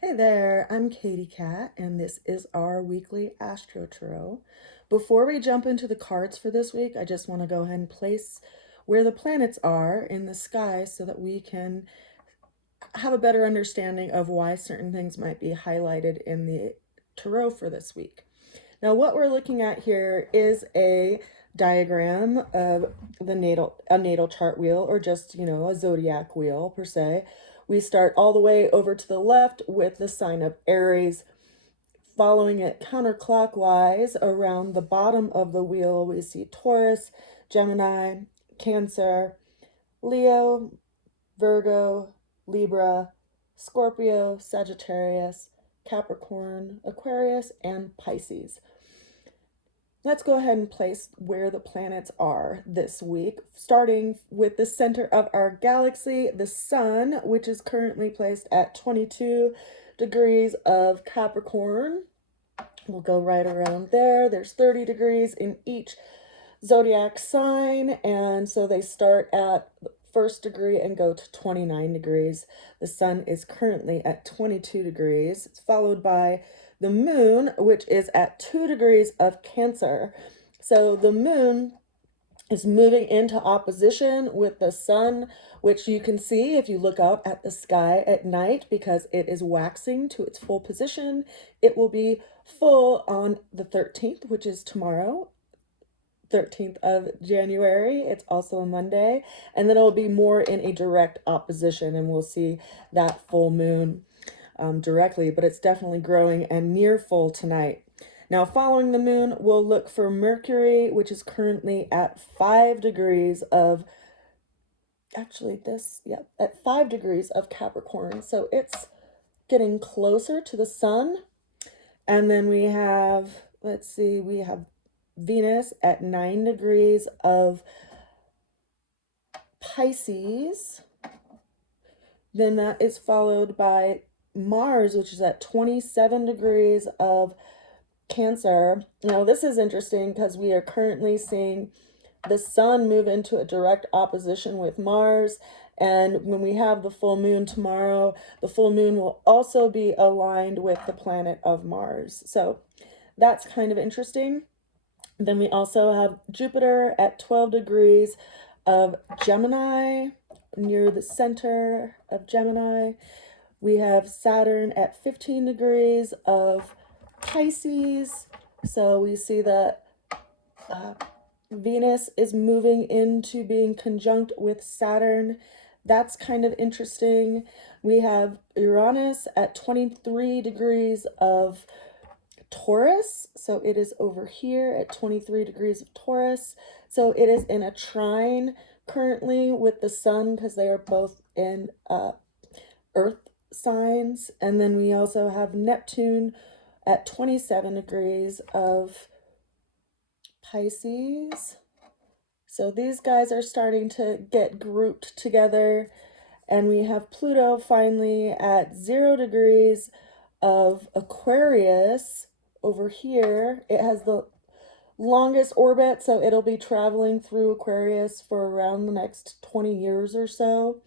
Hey there, I'm Katie Cat, and this is our weekly Astro Tarot. Before we jump into the cards for this week, I just want to go ahead and place where the planets are in the sky so that we can have a better understanding of why certain things might be highlighted in the tarot for this week. Now, what we're looking at here is a diagram of a natal chart wheel, or just, a zodiac wheel per se. We start all the way over to the left with the sign of Aries. Following it counterclockwise around the bottom of the wheel, we see Taurus, Gemini, Cancer, Leo, Virgo, Libra, Scorpio, Sagittarius, Capricorn, Aquarius, and Pisces. Let's go ahead and place where the planets are this week, starting with the center of our galaxy, the Sun, which is currently placed at 22 degrees of Capricorn. We'll go right around there. There's 30 degrees in each zodiac sign, and so they start at the first degree and go to 29 degrees. The Sun is currently at 22 degrees. It's followed by the Moon, which is at 2 degrees of Cancer. So the Moon is moving into opposition with the Sun, which you can see if you look out at the sky at night, because it is waxing to its full position. It will be full on the 13th, which is tomorrow, 13th of January. It's also a Monday, and then it'll be more in a direct opposition, and we'll see that full moon directly, but it's definitely growing and near full tonight. Now, following the moon, we'll look for Mercury, which is currently at 5 degrees of, at 5 degrees of Capricorn. So it's getting closer to the sun. And then we have, we have Venus at 9 degrees of Pisces. Then that is followed by Mars, which is at 27 degrees of Cancer. Now, this is interesting because we are currently seeing the Sun move into a direct opposition with Mars. And when we have the full moon tomorrow, the full moon will also be aligned with the planet of Mars. So that's kind of interesting. Then we also have Jupiter at 12 degrees of Gemini, near the center of Gemini. We have Saturn at 15 degrees of Pisces. So we see that Venus is moving into being conjunct with Saturn. That's kind of interesting. We have Uranus at 23 degrees of Taurus. So it is over here at 23 degrees of Taurus. So it is in a trine currently with the Sun, because they are both in Earth signs. And then we also have Neptune at 27 degrees of Pisces. So these guys are starting to get grouped together. And we have Pluto finally at 0 degrees of Aquarius over here. It has the longest orbit, so it'll be traveling through Aquarius for around the next 20 years or so.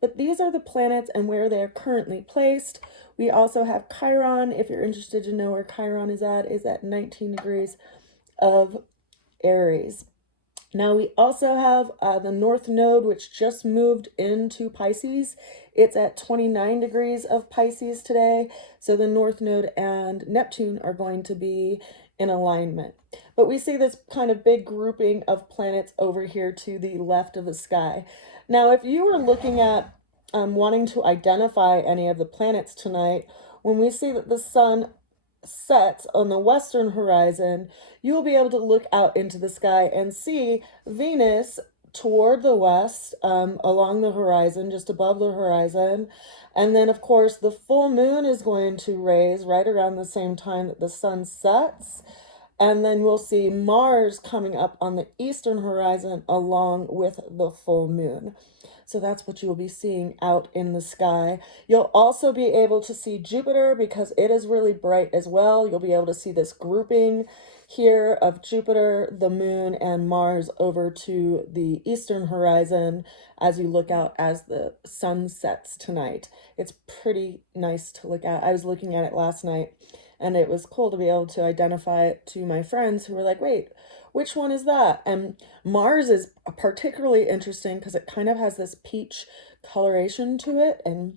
But these are the planets and where they're currently placed. We also have Chiron, if you're interested to know where Chiron is at 19 degrees of Aries. Now we also have the North Node, which just moved into Pisces. It's at 29 degrees of Pisces today. So the North Node and Neptune are going to be in alignment. But we see this kind of big grouping of planets over here to the left of the sky. Now, if you were looking at wanting to identify any of the planets tonight, when we see that the Sun sets on the western horizon, you'll be able to look out into the sky and see Venus toward the west, along the horizon, just above the horizon. And then, of course, the full moon is going to raise right around the same time that the Sun sets. And then we'll see Mars coming up on the eastern horizon along with the full moon. So that's what you'll be seeing out in the sky. You'll also be able to see Jupiter because it is really bright as well. You'll be able to see this grouping here of Jupiter, the moon, and Mars over to the eastern horizon as you look out as the sun sets tonight. It's pretty nice to look at. I was looking at it last night, and it was cool to be able to identify it to my friends who were like, wait, which one is that? And Mars is particularly interesting because it kind of has this peach coloration to it, and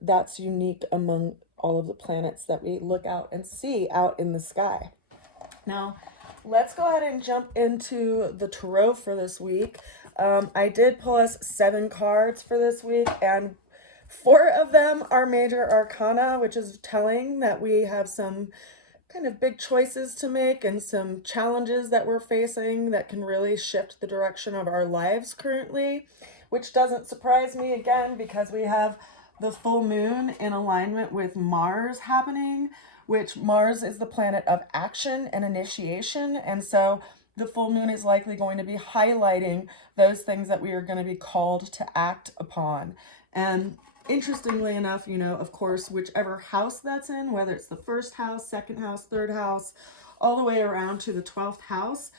that's unique among all of the planets that we look out and see out in the sky. Now, let's go ahead and jump into the tarot for this week. I did pull us 7 cards for this week, and 4 of them are major arcana, which is telling that we have some kind of big choices to make and some challenges that we're facing that can really shift the direction of our lives currently, which doesn't surprise me again because we have the full moon in alignment with Mars happening, which Mars is the planet of action and initiation. And so the full moon is likely going to be highlighting those things that we are going to be called to act upon. And interestingly enough, you know, of course, whichever house that's in, whether it's the first house, second house, third house, all the way around to the 12th house,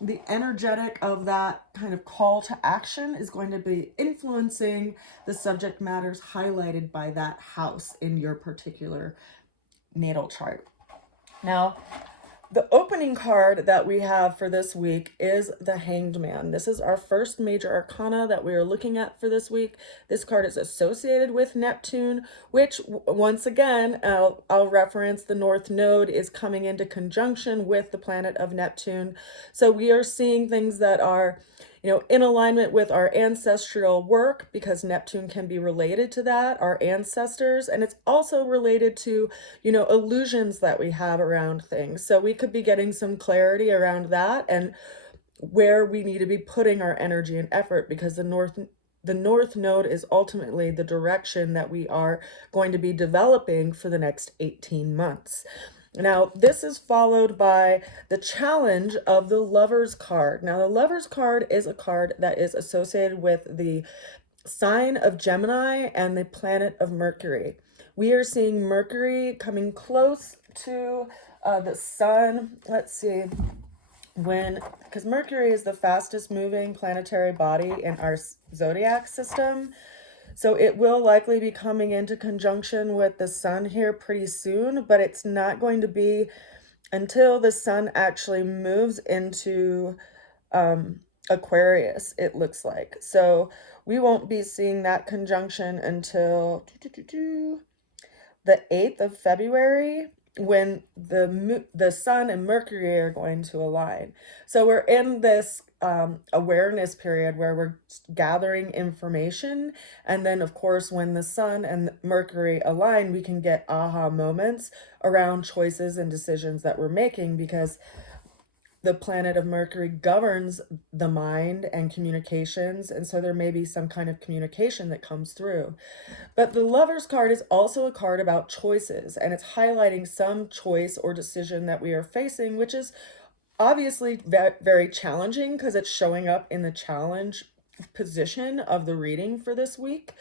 the energetic of that kind of call to action is going to be influencing the subject matters highlighted by that house in your particular natal chart. Now, the opening card that we have for this week is the Hanged Man. This is our first major arcana that we are looking at for this week. This card is associated with Neptune, which once again, I'll reference the North Node is coming into conjunction with the planet of Neptune. So we are seeing things that are, you know, in alignment with our ancestral work because Neptune can be related to that, our ancestors, and it's also related to, you know, illusions that we have around things. So we could be getting some clarity around that and where we need to be putting our energy and effort because the North Node is ultimately the direction that we are going to be developing for the next 18 months. Now, this is followed by the challenge of the Lover's card. Now, the Lover's card is a card that is associated with the sign of Gemini and the planet of Mercury. We are seeing Mercury coming close to the sun. Let's see. Because Mercury is the fastest moving planetary body in our zodiac system. So it will likely be coming into conjunction with the sun here pretty soon, but it's not going to be until the sun actually moves into Aquarius, it looks like. So we won't be seeing that conjunction until the 8th of February when the sun and Mercury are going to align. So we're in this awareness period where we're gathering information, and then of course when the sun and Mercury align, we can get aha moments around choices and decisions that we're making because the planet of Mercury governs the mind and communications, and so there may be some kind of communication that comes through. But the Lover's card is also a card about choices, and it's highlighting some choice or decision that we are facing, which is obviously very challenging because it's showing up in the challenge position of the reading for this week.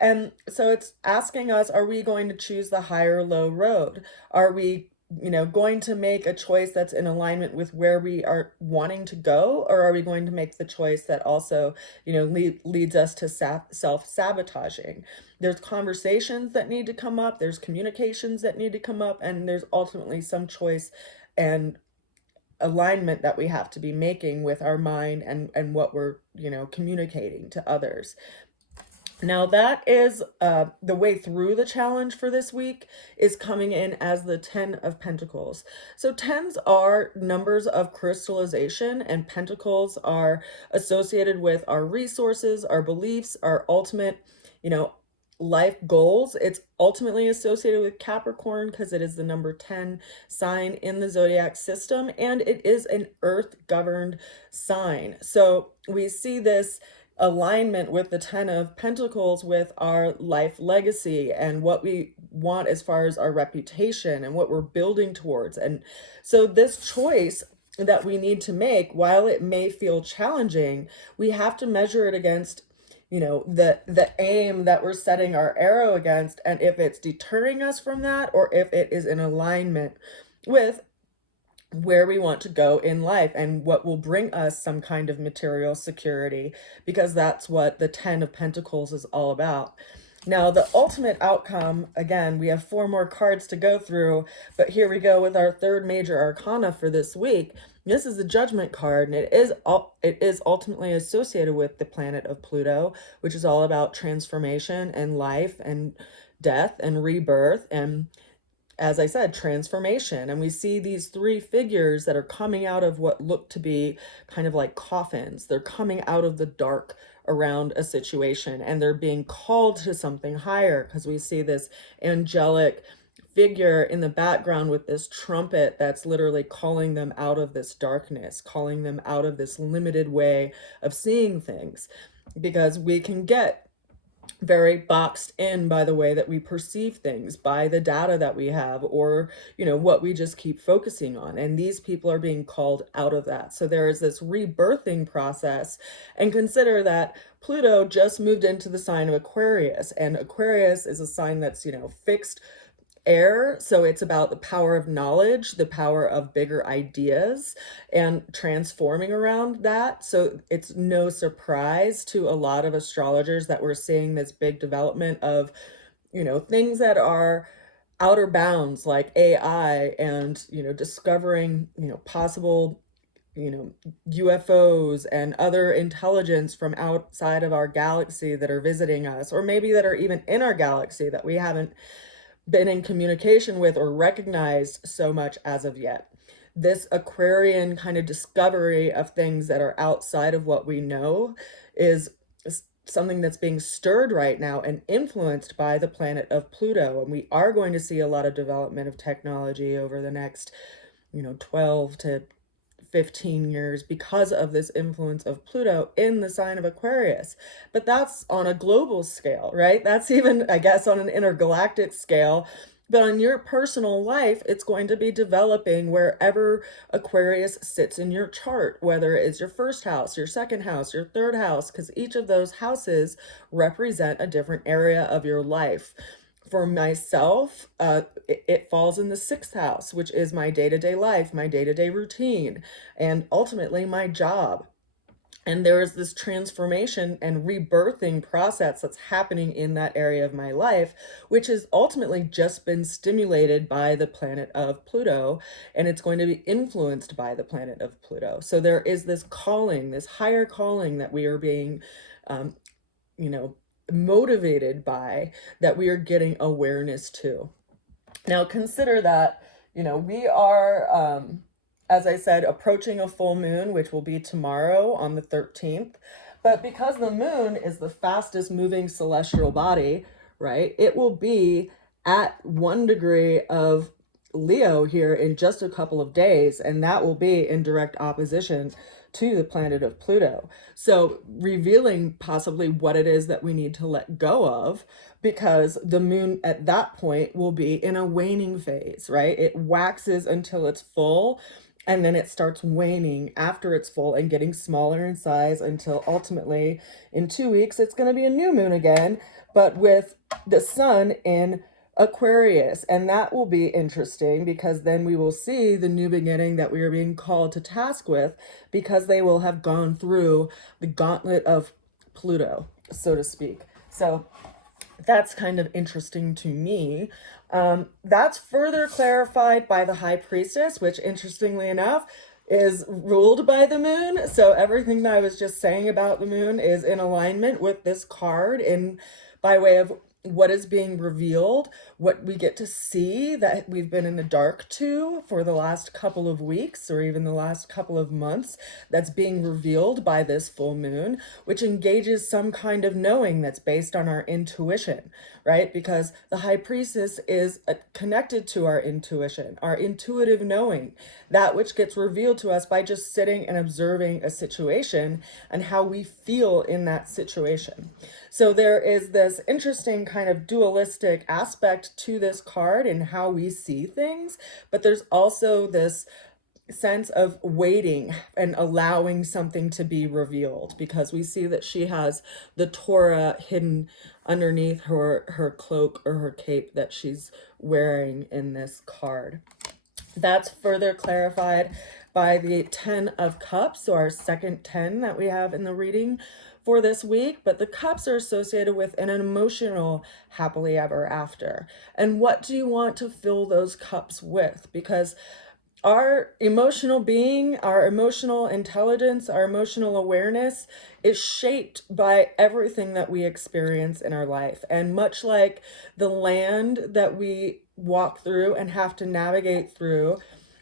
And so it's asking us, are we going to choose the high or low road? Are we, you know, going to make a choice that's in alignment with where we are wanting to go, or are we going to make the choice that also, you know, leads us to self-sabotaging? There's conversations that need to come up, there's communications that need to come up, and there's ultimately some choice and alignment that we have to be making with our mind and what we're, you know, communicating to others. Now that is the way through the challenge for this week is coming in as the 10 of Pentacles. So 10s are numbers of crystallization, and Pentacles are associated with our resources, our beliefs, our ultimate, you know, life goals. It's ultimately associated with Capricorn because it is the number 10 sign in the zodiac system, and it is an earth governed sign. So we see this alignment with the Ten of Pentacles with our life legacy and what we want as far as our reputation and what we're building towards. And so this choice that we need to make, while it may feel challenging, we have to measure it against, you know, the aim that we're setting our arrow against, and if it's deterring us from that, or if it is in alignment with where we want to go in life and what will bring us some kind of material security, because that's what the Ten of Pentacles is all about. Now, the ultimate outcome, again, we have 4 more cards to go through, but here we go with our third major arcana for this week. This is the Judgment card, and it is ultimately associated with the planet of Pluto, which is all about transformation and life and death and rebirth, and as I said, transformation. And we see these 3 figures that are coming out of what look to be kind of like coffins. They're coming out of the dark around a situation, and they're being called to something higher, because we see this angelic figure in the background with this trumpet that's literally calling them out of this darkness, calling them out of this limited way of seeing things, because we can get very boxed in by the way that we perceive things, by the data that we have, or, you know, what we just keep focusing on. And these people are being called out of that. So there is this rebirthing process. And consider that Pluto just moved into the sign of Aquarius, and Aquarius is a sign that's, you know, fixed air. So it's about the power of knowledge, the power of bigger ideas, and transforming around that. So it's no surprise to a lot of astrologers that we're seeing this big development of, you know, things that are outer bounds, like AI, and, you know, discovering, you know, possible, you know, UFOs and other intelligence from outside of our galaxy that are visiting us, or maybe that are even in our galaxy that we haven't been in communication with or recognized so much as of yet. This Aquarian kind of discovery of things that are outside of what we know is something that's being stirred right now and influenced by the planet of Pluto. And we are going to see a lot of development of technology over the next, you know, 12 to 15 years because of this influence of Pluto in the sign of Aquarius. But that's on a global scale, right? That's even, I guess, on an intergalactic scale. But on your personal life, it's going to be developing wherever Aquarius sits in your chart, whether it's your first house, your second house, your third house, because each of those houses represent a different area of your life. For myself, it falls in the 6th house, which is my day-to-day life, my day-to-day routine, and ultimately my job. And there is this transformation and rebirthing process that's happening in that area of my life, which has ultimately just been stimulated by the planet of Pluto, and it's going to be influenced by the planet of Pluto. So there is this calling, this higher calling that we are being, you know, motivated by, that we are getting awareness to. Now consider that, you know, we are, as I said, approaching a full moon, which will be tomorrow on the 13th. But because the moon is the fastest moving celestial body, right, it will be at 1 degree of Leo here in just a couple of days, and that will be in direct opposition to the planet of Pluto. So revealing possibly what it is that we need to let go of, because the moon at that point will be in a waning phase, right? It waxes until it's full, and then it starts waning after it's full and getting smaller in size until ultimately in 2 weeks, it's going to be a new moon again, but with the sun in Aquarius. And that will be interesting, because then we will see the new beginning that we are being called to task with, because they will have gone through the gauntlet of Pluto, so to speak. So that's kind of interesting to me. That's further clarified by the High Priestess, which interestingly enough is ruled by the moon. So everything that I was just saying about the moon is in alignment with this card, in by way of what is being revealed, what we get to see that we've been in the dark to for the last couple of weeks, or even the last couple of months, that's being revealed by this full moon, which engages some kind of knowing that's based on our intuition, right? Because the High Priestess is connected to our intuition, our intuitive knowing, that which gets revealed to us by just sitting and observing a situation and how we feel in that situation. So there is this interesting kind of dualistic aspect to this card in how we see things, but there's also this sense of waiting and allowing something to be revealed, because we see that she has the Torah hidden underneath her cloak or her cape that she's wearing in this card. That's further clarified by the 10 of Cups, so our second 10 that we have in the reading for this week. But the cups are associated with an emotional happily ever after. And what do you want to fill those cups with? Because our emotional being, our emotional intelligence, our emotional awareness is shaped by everything that we experience in our life. And much like the land that we walk through and have to navigate through,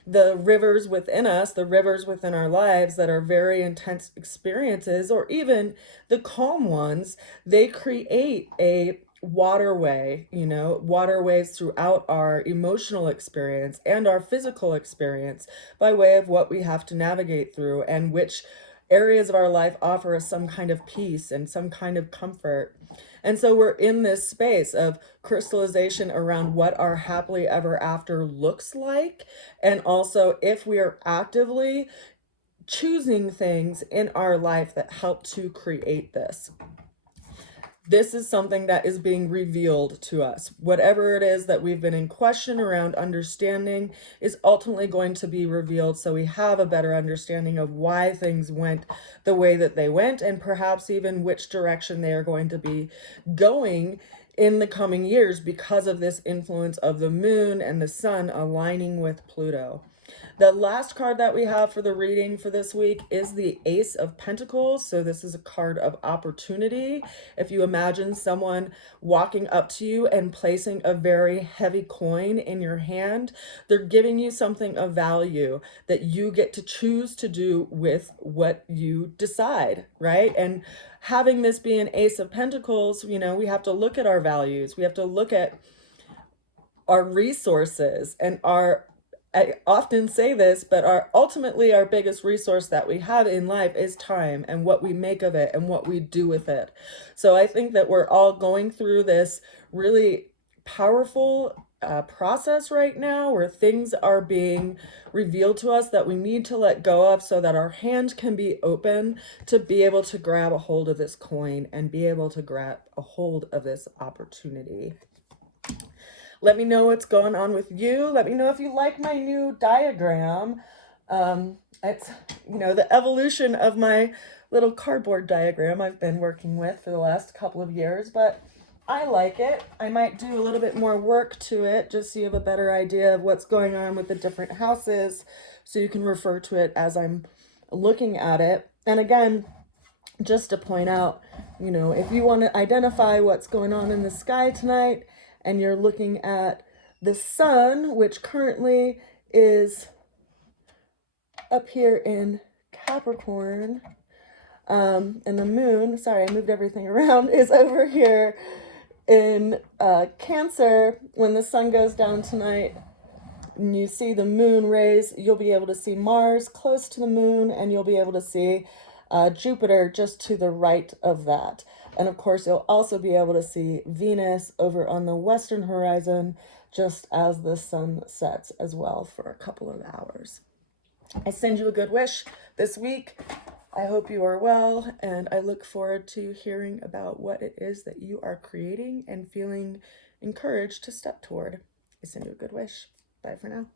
the rivers within us, the rivers within our lives that are very intense experiences, or even the calm ones, they create a waterway, waterways throughout our emotional experience and our physical experience by way of what we have to navigate through, and which areas of our life offer us some kind of peace and some kind of comfort. And so we're in this space of crystallization around what our happily ever after looks like, and also if we are actively choosing things in our life that help to create this. This is something that is being revealed to us. Whatever it is that we've been in question around understanding is ultimately going to be revealed, so we have a better understanding of why things went the way that they went, and perhaps even which direction they are going to be going in the coming years because of this influence of the moon and the sun aligning with Pluto. The last card that we have for the reading for this week is the Ace of Pentacles. So this is a card of opportunity. If you imagine someone walking up to you and placing a very heavy coin in your hand, they're giving you something of value that you get to choose to do with what you decide, right? And having this be an Ace of Pentacles, we have to look at our values. We have to look at our resources and I often say this, but ultimately our biggest resource that we have in life is time, and what we make of it and what we do with it. So I think that we're all going through this really powerful process right now where things are being revealed to us that we need to let go of, so that our hand can be open to be able to grab a hold of this coin and be able to grab a hold of this opportunity. Let me know what's going on with you. Let me know if you like my new diagram. It's, the evolution of my little cardboard diagram I've been working with for the last couple of years, but I like it. I might do a little bit more work to it just so you have a better idea of what's going on with the different houses, so you can refer to it as I'm looking at it. And again, just to point out, if you want to identify what's going on in the sky tonight, and you're looking at the sun, which currently is up here in Capricorn, and the moon, sorry, I moved everything around, is over here in Cancer. When the sun goes down tonight and you see the moon rays, you'll be able to see Mars close to the moon, and you'll be able to see Jupiter just to the right of that. And of course, you'll also be able to see Venus over on the western horizon just as the sun sets as well for a couple of hours. I send you a good wish this week. I hope you are well, and I look forward to hearing about what it is that you are creating and feeling encouraged to step toward. I send you a good wish. Bye for now.